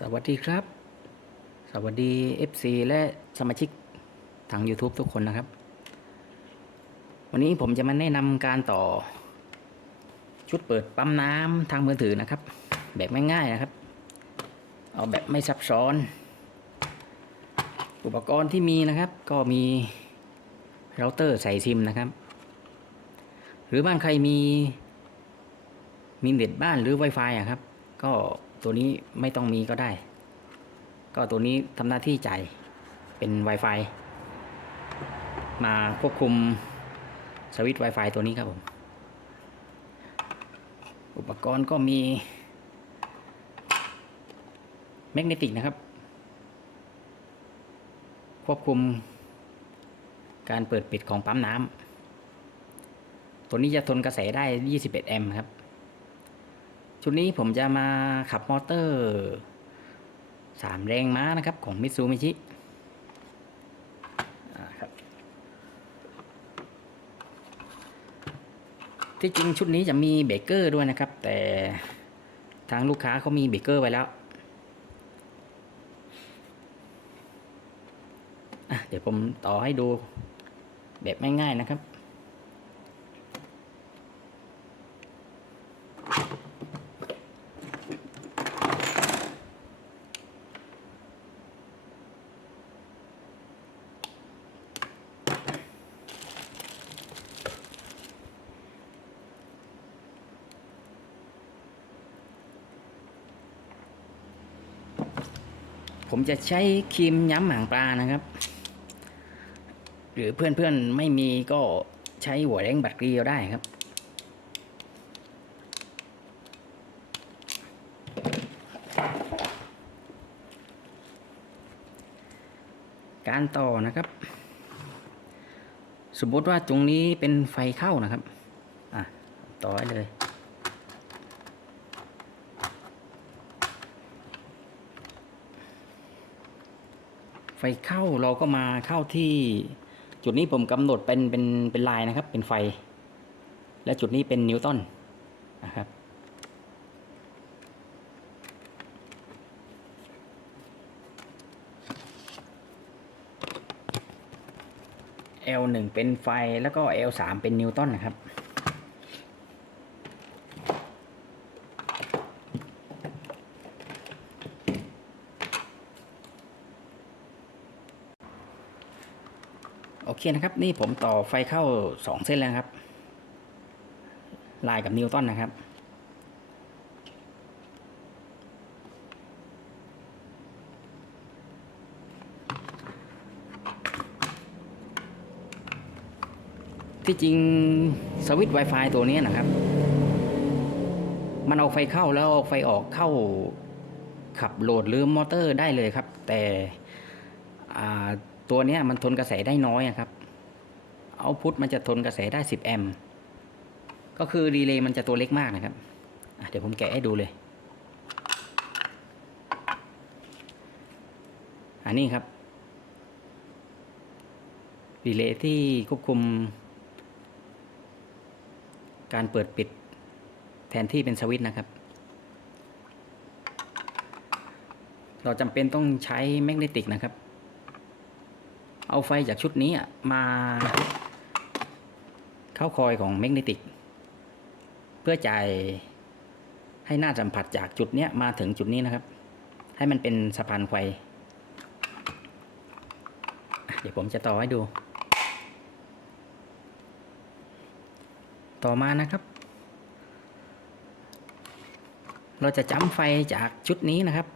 สวัสดีครับ สวัสดี FC และสมาชิกทาง YouTube ทุกคนนะครับ วันนี้ผมจะมาแนะนำการต่อ ชุดเปิดปั๊มน้ำทางมือถือนะครับ แบบง่ายๆนะครับ เอาแบบไม่ซับซ้อน อุปกรณ์ที่มีนะครับ ก็มีเราเตอร์ใส่ซิมนะครับ หรือบ้านใครมีมีเน็ตบ้านหรือ Wi-Fi อะครับ ก็ ตัวนี้ไม่ต้องมีก็ได้ ก็ตัวนี้ทำหน้าที่จ่ายเป็น Wi-Fi มาควบคุมสวิตช์ Wi-Fi ตัวนี้ครับผม อุปกรณ์ก็มีแมกเนติกนะครับ ควบคุมการเปิดปิดของปั๊มน้ำตัวนี้จะทนกระแสได้ 21 แอมป์ครับ ชุดนี้ผมจะมาขับมอเตอร์3แรงม้านะครับ ของมิตซูมิชิที่จริงชุดนี้จะมีเบรกเกอร์ด้วยนะครับ แต่ทางลูกค้าเขามีเบรกเกอร์ไว้แล้ว เดี๋ยวผมต่อให้ดูแบบง่ายๆนะครับ ผมจะใช้ครีมย้ำหางปลานะครับ หรือเพื่อนๆไม่มีก็ใช้หัวแรงบัตรเกลียวได้ครับ การต่อนะครับ สมมติว่าตรงนี้เป็นไฟเข้านะครับ อะ ต่อเลย ฟเข้าเราก็มาเข้าที่จุดนี้ผมกำหนดเป็นเป็นเป็นลายนะครับ เป็นไฟ และจุดนี้เป็นนิวตันนะครับ L1 เป็นไฟแล้วก็ L3 เป็นนิวตันนะครับ เคนะครับ นี่ผมต่อไฟเข้าสองเส้นแล้วครับ ลายกับนิวตันนะครับ ที่จริงสวิตช์ Wi-Fi ตัวนี้นะครับ มันเอาไฟเข้าแล้วเอาไฟออกเข้าขับโหลดหรือมอเตอร์ได้เลยครับ แต่ ตัวนี้มันทนกระแสได้น้อยครับเอาพุทมันจะทนกระแสได้ 10 แอมป์ก็คือรีเลย์มันจะตัวเล็กมากนะครับเดี๋ยวผมแกะให้ดูเลย อันนี้ครับรีเลย์ที่ควบคุม การเปิดปิดแทนที่เป็นสวิตช์นะครับ เราจำเป็นต้องใช้แมกเนติกนะครับ เอาไฟจากชุดนี้มาเข้าคอยของแมกเนติก เพื่อจ่ายให้หน้าสัมผัสจากจุดนี้มาถึงจุดนี้นะครับ ให้มันเป็นสะพานไฟเดี๋ยวผมจะต่อให้ดู ต่อมานะครับ เราจะจำไฟจากชุดนี้นะครับ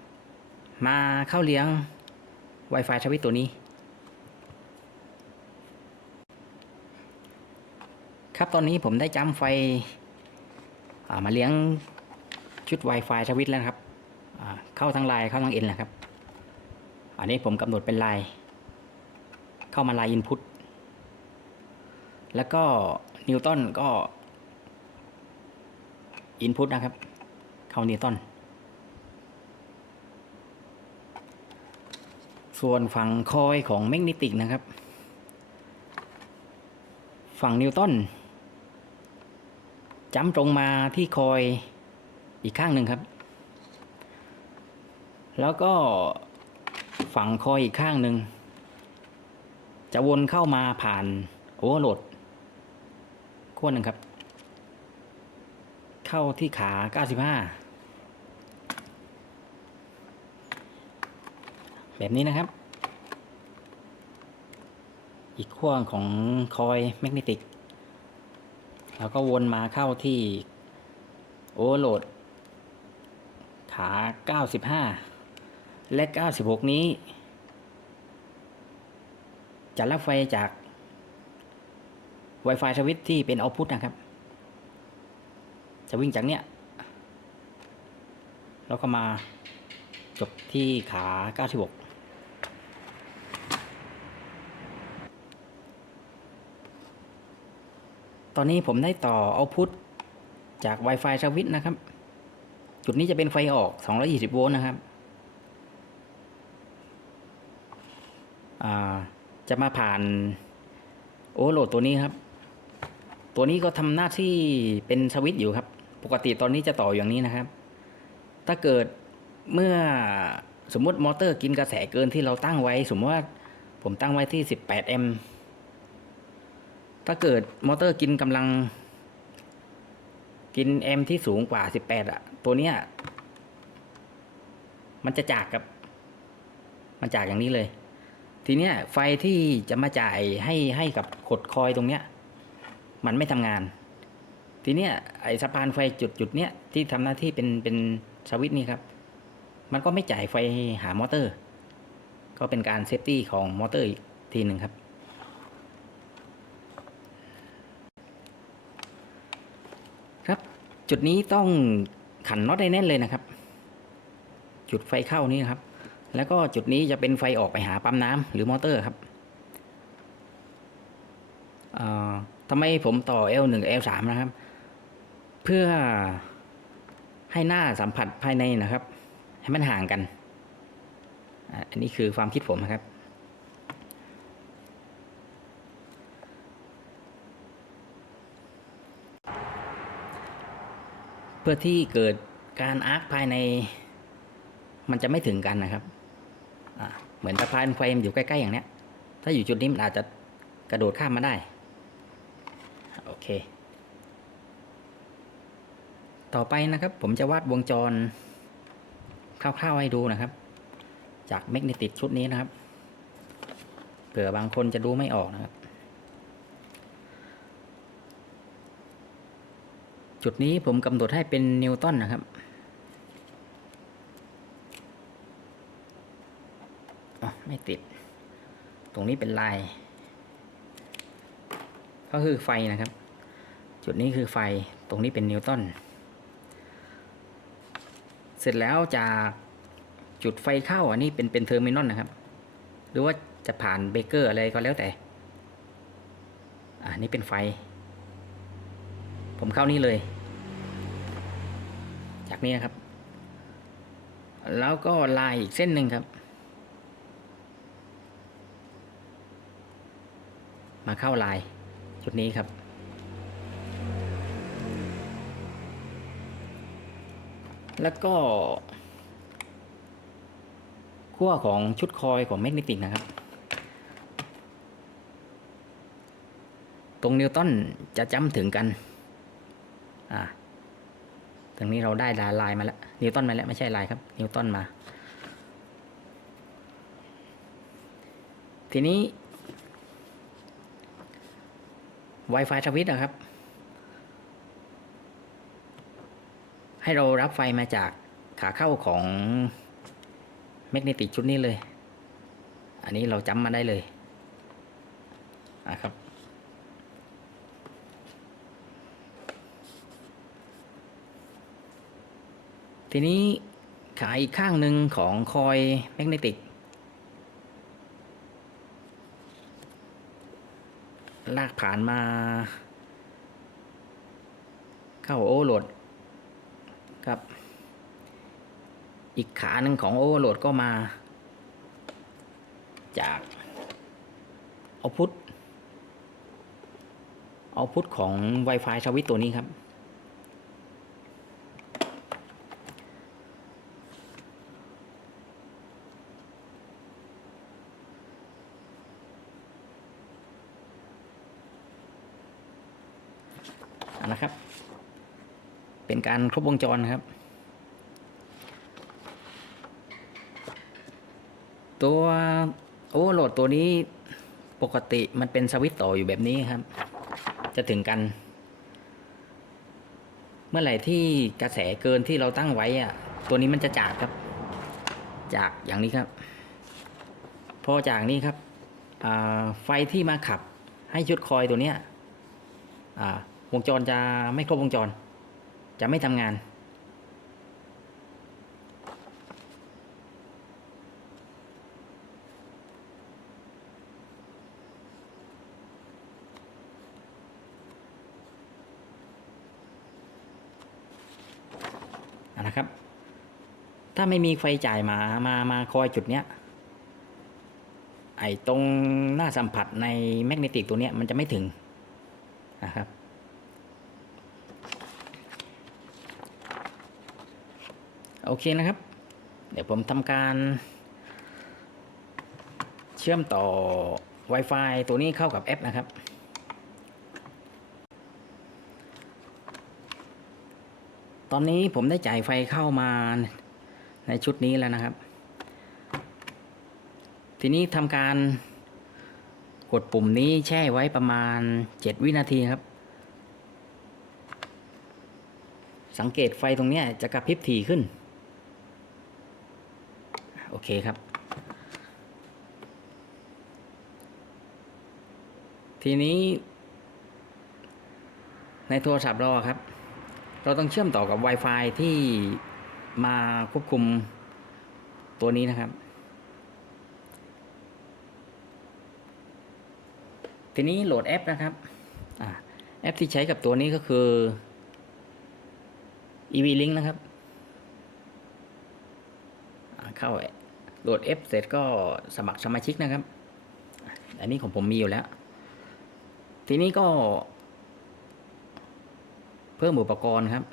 มาเข้าเลี้ยง Wi-Fi ทวิตตัวนี้ ครับตอนนี้ผมได้จำไฟามาเลี้ยงชุด Wi-Fi ทวิตแล้วครับ เข้าทั้งไลน์เข้าทั้งเอ็นแหละครับ อันนี้ผมกำหนดเป็นไลน์เข้ามาไลน์อินพุตแล้วก็นิวตันก็อินพุตนะครับ เข้านิวตันส่วนฝั่งคอยของแมกเนติกนะครับ ฝั่งนิวตัน จำตรงมาที่คอยอีกข้างหนึ่งครับ แล้วก็ฝั่งคอยอีกข้างหนึ่ง จะวนเข้ามาผ่านโอเวอร์โหลดขั้วหนึ่งครับ เข้าที่ขา 95 แบบนี้นะครับ อีกขั้วของคอยแมกเนติก แล้วก็วนมาเข้าที่โอเวอร์โหลด ขา 95 และ 96 นี้ จะรับไฟจาก Wi-Fi สวิตช์ที่เป็นเอาพุ t นะครับ จะวิ่งจากเนี้ย แล้วก็มาจบที่ขา 96 ตอนนี้ผมได้ต่อเอาพุ t จาก Wi-Fi สวิตช์นะครับ จุดนี้จะเป็นไฟออก 220 โวลต์นะครับ จะมาผ่านโอเวอร์โหลดตัวนี้ครับ ตัวนี้ก็ทำหน้าที่เป็นสวิตช์อยู่ครับ ปกติตอนนี้จะต่ออย่างนี้นะครับ ถ้าเกิดเมื่อสมมติมอเตอร์กินกระแสเกินที่เราตั้งไว้ สมมติว่าผมตั้งไว้ที่ 18 แอมป์ ถ้าเกิดมอเตอร์กินกำลัง กินแอมป์ที่สูงกว่า18อะตัวเนี้ย มันจะจากกับ มันจากอย่างนี้เลย ทีเนี้ย ไฟที่จะมาจ่ายให้ให้กับขดคอยตรงเนี้ย มันไม่ทำงาน ทีเนี้ยไอสะพานไฟจุดจุดเนี้ยที่ทำหน้าที่เป็นเป็นสวิตนี่ครับ มันก็ไม่จ่ายไฟหามอเตอร์ ก็เป็นการเซฟตี้ของมอเตอร์อีกทีหนึ่งครับ จุดนี้ต้องขันน็อตให้แน่นเลยนะครับ จุดไฟเข้านี่นะครับ แล้วก็จุดนี้จะเป็นไฟออกไปหาปั๊มน้ำหรือมอเตอร์ครับทำไมผมต่อ L1 L3 นะครับ เพื่อให้หน้าสัมผัสภายในนะครับ ให้มันห่างกัน อันนี้คือความคิดผมนะครับ เพื่อที่เกิดการอาร์คภายใน มันจะไม่ถึงกันนะครับเหมือนสะพานไฟมันอยู่ใกล้ๆอย่างเนี้ย ถ้าอยู่จุดนี้มันอาจจะกระโดดข้ามมาได้ โอเค ต่อไปนะครับ ผมจะวาดวงจรคร่าวๆให้ดูนะครับ จากแมกเนติกชุดนี้นะครับเผื่อบางคนจะดูไม่ออกนะครับ จุดนี้ผมกำหนดให้เป็นนิวตันนะครับอ๋อไม่ติด ตรงนี้เป็นลาย ก็คือไฟนะครับ จุดนี้คือไฟ ตรงนี้เป็นนิวตัน เสร็จแล้วจากจุดไฟเข้าอันนี้เป็นเป็นเทอร์มินอลนะครับ หรือว่าจะผ่านเบเกอร์อะไรก็แล้วแต่ อ่านี่เป็นไฟ ผมเข้านี่เลย จากนี้นะครับ แล้วก็ลายอีกเส้นหนึ่งครับ มาเข้าลายจุดนี้ครับ แล้วก็ขั้วของชุดคอยของแมกเนติกนะครับ ตรงนิวตันจะจำถึงกัน อ่าตรงนี้เราได้ลายมาแล้วนิวตันมาแล้วไม่ใช่ลายครับ นิวตันมา ทีนี้ Wi-Fi สวิตช์นะครับ ให้เรารับไฟมาจากขาเข้าของแมกเนติกชุดนี้เลย อันนี้เราจำมาได้เลยนะครับ ทีนี้ขาอีกข้างหนึ่งของคอยแมกเนติก ลากผ่านมา เข้าโอเวอร์โหลดครับ อีกขาหนึ่งของโอเวอร์โหลดก็มา จากเอาพุทเอาพุทของ Wi-Fi สวิตตัวนี้ครับ นะครับ เป็นการครบวงจรครับ ตัวโอ้โหลดตัวนี้ปกติมันเป็นสวิตช์ต่ออยู่แบบนี้ครับ จะถึงกัน เมื่อไหร่ที่กระแสเกินที่เราตั้งไว้อะตัวนี้มันจะจากครับ จากอย่างนี้ครับ พอจากนี้ครับไฟที่มาขับให้ชุดคอยตัวเนี้ยอ่า วงจรจะไม่ครบวงจร จะไม่ทำงาน นะครับ ถ้าไม่มีไฟจ่ายมา มา มาคอยจุดเนี้ย ไอ้ตรงหน้าสัมผัสในแมกเนติกตัวเนี้ยมันจะไม่ถึงนะครับ โอเคนะครับ เดี๋ยวผมทำการ เชื่อมต่อ Wi-Fi ตัวนี้เข้ากับแอปนะครับ ตอนนี้ผมได้จ่ายไฟเข้ามาในชุดนี้แล้วนะครับ ทีนี้ทำการกดปุ่มนี้แช่ไว้ประมาณ 7 วินาทีครับ สังเกตไฟตรงนี้จะกระพริบถี่ขึ้น โอเคครับ ทีนี้ ในโทรศัพท์เราครับ เราต้องเชื่อมต่อกับ Wi-Fi ที่มาควบคุมตัวนี้นะครับ ทีนี้โหลดแอปนะครับอแอปที่ใช้กับตัวนี้ก็คือ EV Link นะครับเข้า โหลดแอปเสร็จก็สมัครสมาชิกนะครับ อันนี้ของผมมีอยู่แล้ว ทีนี้ก็ เพิ่มอุปกรณ์ครับ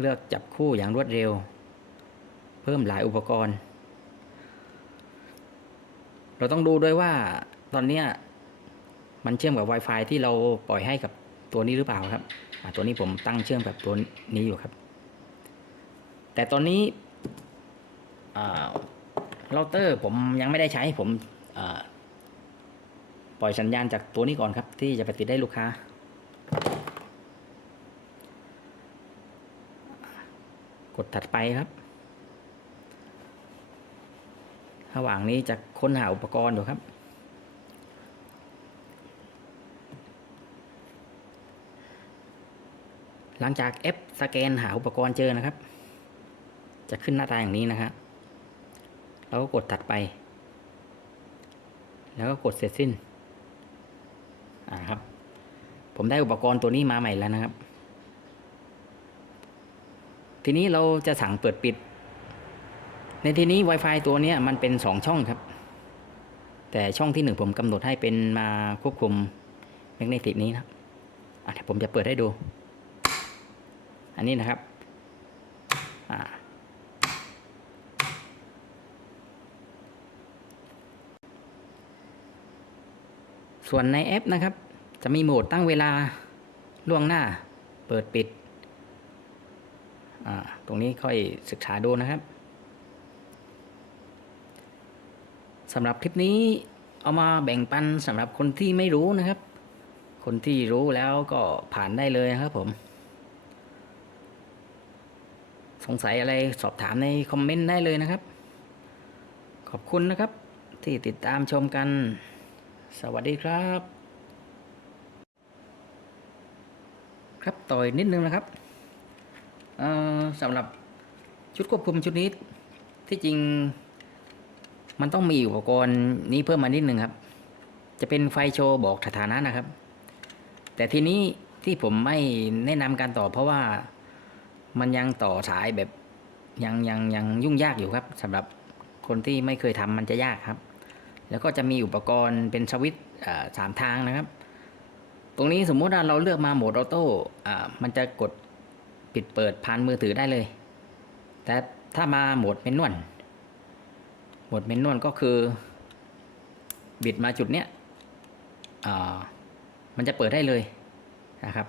เลือกจับคู่อย่างรวดเร็ว เพิ่มหลายอุปกรณ์ เราต้องดูด้วยว่าตอนนี้มันเชื่อมกับ Wi-Fi ที่เราปล่อยให้กับตัวนี้หรือเปล่าครับตัวนี้ผมตั้งเชื่อมกับตัวนี้อยู่ครับ แต่ตอนนี้ เราเตอร์ผมยังไม่ได้ใช้ผมปล่อยสัญญาณจากตัวนี้ก่อนครับ ที่จะไปติดได้ลูกค้า กดถัดไปครับระหว่างนี้จะค้นหาอุปกรณ์อยู่ครับหลังจากแอปสแกนหาอุปกรณ์เจอนะครับ จะขึ้นหน้าตาอย่างนี้นะครับ เราก็กดถัดไป แล้วก็กดเสร็จสิ้นอ่าครับ ผมได้อุปกรณ์ตัวนี้มาใหม่แล้วนะครับ ทีนี้เราจะสั่งเปิดปิด ในทีนี้ Wi-Fi ตัวนี้มันเป็นสองช่องครับ แต่ช่องที่หนึ่งผมกำหนดให้เป็นมาควบคุมแมกเนติกนี้นะครับอะเดี๋ยวผมจะเปิดให้ดู อันนี้นะครับ อ่า ส่วนในแอปนะครับ จะมีโหมดตั้งเวลาล่วงหน้า เปิดปิด ตรงนี้ค่อยศึกษาดูนะครับสำหรับคลิปนี้เอามาแบ่งปันสำหรับคนที่ไม่รู้นะครับ คนที่รู้แล้วก็ผ่านได้เลยครับผม สงสัยอะไรสอบถามในคอมเมนต์ได้เลยนะครับ ขอบคุณนะครับที่ติดตามชมกัน สวัสดีครับ ครับต่อยนิดนึงนะครับสำหรับชุดควบคุมชุดนี้ที่จริงมันต้องมีอุปกรณ์นี้เพิ่มมานิดนึงครับ จะเป็นไฟโชว์บอกสถานะนะครับ แต่ทีนี้ที่ผมไม่แนะนำการต่อ เพราะว่ามันยังต่อสายแบบยังยังยังยุ่งยากอยู่ครับสำหรับคนที่ไม่เคยทำมันจะยากครับ แล้วก็จะมีอุปกรณ์เป็นสวิตช์สามทางนะครับ ตรงนี้สมมุติว่าเราเลือกมาโหมดออโต้มันจะกดปิดเปิดผ่านมือถือได้เลย แต่ถ้ามาโหมดเมนนวลโหมดเมนนวลก็คือ บิดมาจุดเนี้ยมันจะเปิดได้เลยนะครับ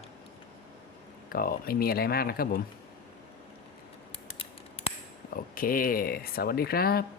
ก็ไม่มีอะไรมากนะครับผม โอเค สวัสดีครับ